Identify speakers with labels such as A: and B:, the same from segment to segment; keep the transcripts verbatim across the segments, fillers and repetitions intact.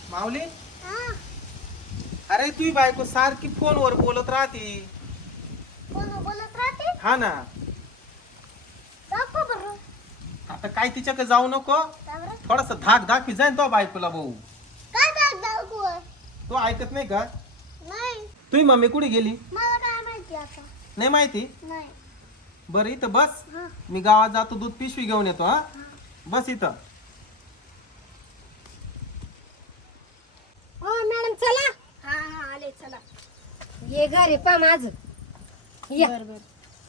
A: माऊली अरे तुझी बायको सारखी फोनवर बोलत राहते.
B: कोण बोलत राहते?
A: हा ना.
B: दाखव बरं.
A: आता काय तिच्याकडे जाऊ नको.
B: का बरं?
A: थोडासा धाक दाखवी जाईन तो बायकोला भाऊ.
B: काय दाख दाखव?
A: तो ऐकत नाही का?
B: नाही.
A: तुझी मम्मी कुठे गेली?
B: मला काय माहिती आता?
A: नाही माहिती.
B: नाही.
A: बरं इथं बस.
B: हा.
A: मी गावात जातो दूध पिशवी घेऊन येतो. हा बस इथं.
C: हो मॅडम चला.
B: हा हा आले चला.
C: ये घरी पा माझ. या.
B: बर बर.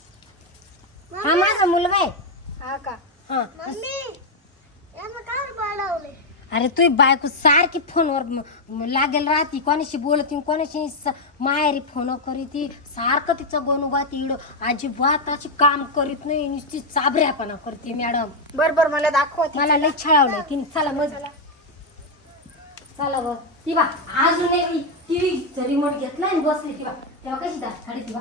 C: हा माझा मुलगा आहे.
B: हा का?
C: हा.
B: मम्मी यांना काय बोलावले?
C: अरे तुझी बायको सारखी फोनवर म- म- लागेल राहती. कोणाशी बोलती कोणाशी स- माहेरी फोन करीती. सारखं तिचं गोनुगाती इड अजिबात अशी काम करीत नाही. नुसती चाबऱ्यापणा करते मॅडम.
B: बर बर मला दाखव.
C: मला लई छळावलंय तिने. चला मग चला ग ती बा अजून टीव्ही रिमोट घेतला आणि बसली ती बा. तेव्हा कशी दाट खाली ती बा.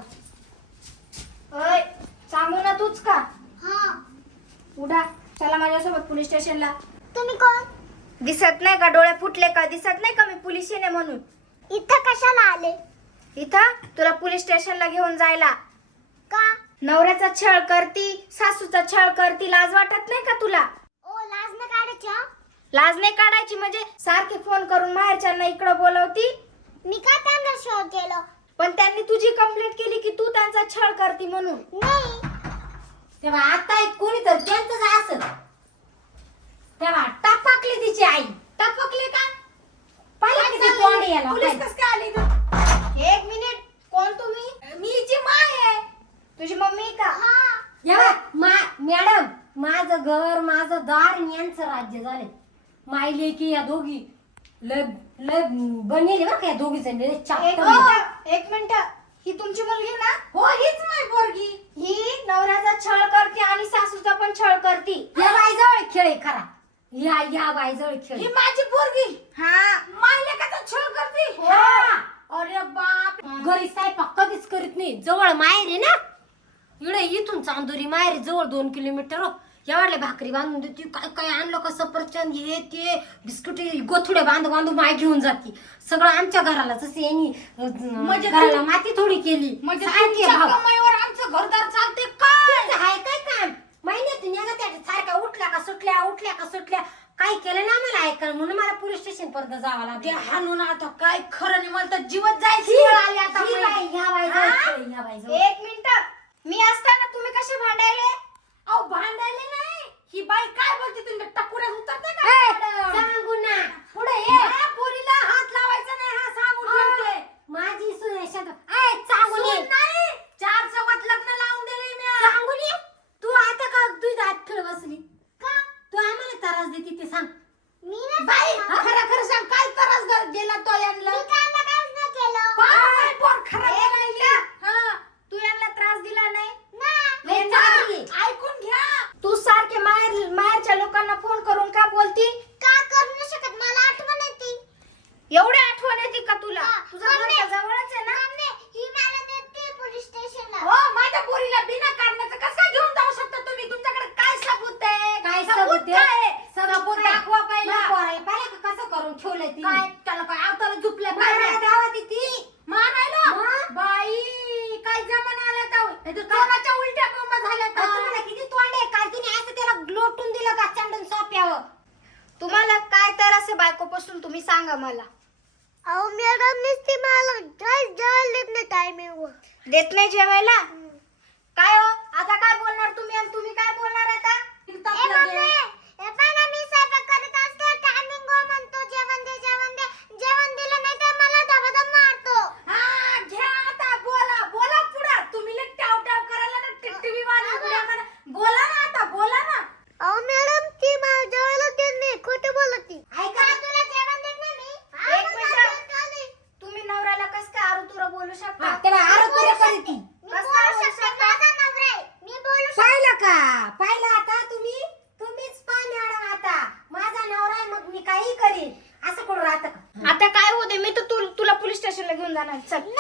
B: ओय सांगू ना तूच का? हा.
D: उडा चला माझ्यासोबत पोलीस स्टेशनला.
B: तुम्ही कोण?
D: दिसत नाही का? डोळे फुटले का? दिसत नाही का मी पोलीस आहे म्हणून?
B: इथं कशाला आले?
D: इथं तुला पोलीस स्टेशनला घेऊन जायला.
B: का?
D: नवऱ्याचा छळ करती, सासूचा छळ करती, लाज वाटत नाही का तुला?
B: ओ लाज न काढायच्या.
D: लाज नाही काढायची म्हणजे सारखे फोन करून माहेरच्यांना इकडं बोलवती.
B: मी का त्यांना शोध केलं?
D: पण त्यांनी तुझी कंप्लेंट केली की तू त्यांचा छळ करती म्हणून.
B: नाही.
C: तेव्हा आता एक कोणीतरी त्यांचंच असं. तेव्हा टपकली तिची आई. टपकली का? पाहिलं किती तोंड याला.
D: पोलीस कसं काय आली ग? एक मिनिट. कोण तुम्ही? मी हिची माय आहे. तुझी मम्मी का?
C: एव्हा, मा- मॅडम माझं घर माझं दार आणि यांचं राज्य झाले. मायले की या दोघी लय लय बनेले बरं का या दोघी जण लय
D: एक
C: चापट.
D: मिनिट एक मिनिट. ही तुमची मुलगी ना?
C: हो हीच माझी पोरगी.
D: ही नवऱ्याचा छळ करते आणि सासूचा पण छळ करते.
C: या बाईजवळ खेळ आहे खरा. या या बाईजवळ खेळ आहे.
D: माझी पोरगी. हा. मायले का छळ करते?
C: हा.
D: अरे बाप.
C: घरी स्वयंपाक कधीच करीत नाही. जवळ माहेर आहे ना. इकडे इथून चांदोरी माहेर आहे, जवळ दोन किलोमीटर हो. एवढले भाकरी बांधून देते. काय काय आणलं का सफरचंद हे ते बिस्कुट गोथुडे बांधू बांधू माय घेऊन जाते. सगळं आमच्या घराला जसं यांनी म्हणजे घराला माती थोडी केली.
D: म्हणजे
C: सारखे
D: तुमच्या
C: भाव.
D: कमाईवर आमचं घरदार चालते काय?
C: तुमचं हाय काय काम? महिन्यातून एकदा त्या सारख्या उठल्या का सुटल्या उठल्या का सुटल्या काय केलं ना मला ऐकायला म्हणून मला पोलीस स्टेशन पर्यंत जावं
D: ते
C: लागलं.
D: हाणून आता काय खरं नाही. मला तर जीवच जायची
C: ही
D: वेळ आली आता.
C: ही बाई, ह्या बाईजवळ
D: हा?
C: खेळ आहे, ह्या बाईजवळ.
D: एक मिनिट. मी असताना तुम्ही कसे भांडायले? अहो भांडायले नाही. ही बाई काय बोलते? तुम्ही टकुऱ्यात उतरते का?
C: ए,
D: मॅडम?
C: सांगू ना पुढे ये.
D: या पोरीला हात लावायचा नाही हा सांगून ठेवते.
C: माझी सून आहे शांत. ए, सांगून ये.
D: सून नाही. चार चौघात लग्न लावून दिले मी.
C: सांगून ये. तू आता का तुझी हात खेळ बसली का? तू आम्हाला त्रास देते ते सांग.
B: मी नाही
D: बाई
B: सांगणार.
D: खरं खरं सांग काय त्रास ग- दिला तो यांना?
B: मी त्यांना काहीच नाही केलं.
D: बाय, पोर खरं बोलायली. हा, तू यांना त्रास दिला नाही?
B: नाही.
C: लय चांगली.
D: ऐकून घ्या. तू सारखे माहेर माहेरच्या लोकांना फोन करून का बोलती?
B: का करू नाही शकत? मला आठवण येते.
D: एवढी आठवण येते का तुला?
B: हा,
D: तुझं
B: मम्मी.
D: घर तर जवळच आहे ना?
B: मम्मी, ही मला देते पोलीस स्टेशनला.
D: हो, माझ्या पोरीला बिना कारणाचं कसं काय घेऊन जाऊ शकता तुम्ही? तुमच्याकडे काय सबूत आहे?
C: काय सबूत आहे?
D: काय आहे?
C: सबूत
D: सबूत
C: नाही.
D: दाखवा पहिला.
C: मग पोराला पाहिलं का कसं करून ठेवलंय तिने?
D: काय त्याला काय आवताला झुपल्या
C: मारायला
D: पाहिजे?
C: धावत ती.
D: मारायला?
C: मग?
D: बाई काय जमाना आला तर हे तर चोराच्या उलट्या कोंबा झाल्या
C: आता तुम्हाला
D: तर.
C: किती तोंड आहे काय तिने असं त्याला लोटून दिलं का चंदन सोप्यावर.
D: तुम्हाला काय तर असे बायकोपासून तुम्ही सांगा मला.
B: अहो मॅडम नुसती मला काहीच जेवायला देत नाही टायमिंगवर.
D: देत नाही जेवायला? काय हो आता काय बोलणार तुम्ही आणि तुम्ही काय बोलणार आता?
B: ए मम्मी, हे पाहा ना, मी स्वयंपाक करत असते टायमिंगवर म्हणतो जेवण दे जेवण दे. जेवण दिलं नाही तर मला धबाधब मारतो.
D: हा, घ्या आता बोला बोला पुढे. तुम्ही लय टाव टाव करायला ना टीव्ही वाली उड्या मारा. बोला ना आता बोला ना.
B: अहो मॅडम ती मला जेवायला देत नाही. खोटं बोलती.
C: ऐका
B: तुला जेवण देत नाही मी?
D: एक मिनिट. तुम्ही नवऱ्याला कस काय आरुतुरा बोलू शकता?
C: हा, तेव्हा आरोग्य करीत ती.
B: मी बोलू शकते. माझा नवरा आहे. मी बोलू शकते.
C: पाहिलं का? पाहिलं आता तुम्ही? तुम्हीच पहा मॅडम आता. माझा नवरा आहे मग मी काही करीन. असं करून राहतं का?
D: आता काय होते? मी तर तु- तुला पोलीस स्टेशनला घेऊन जाणार. चल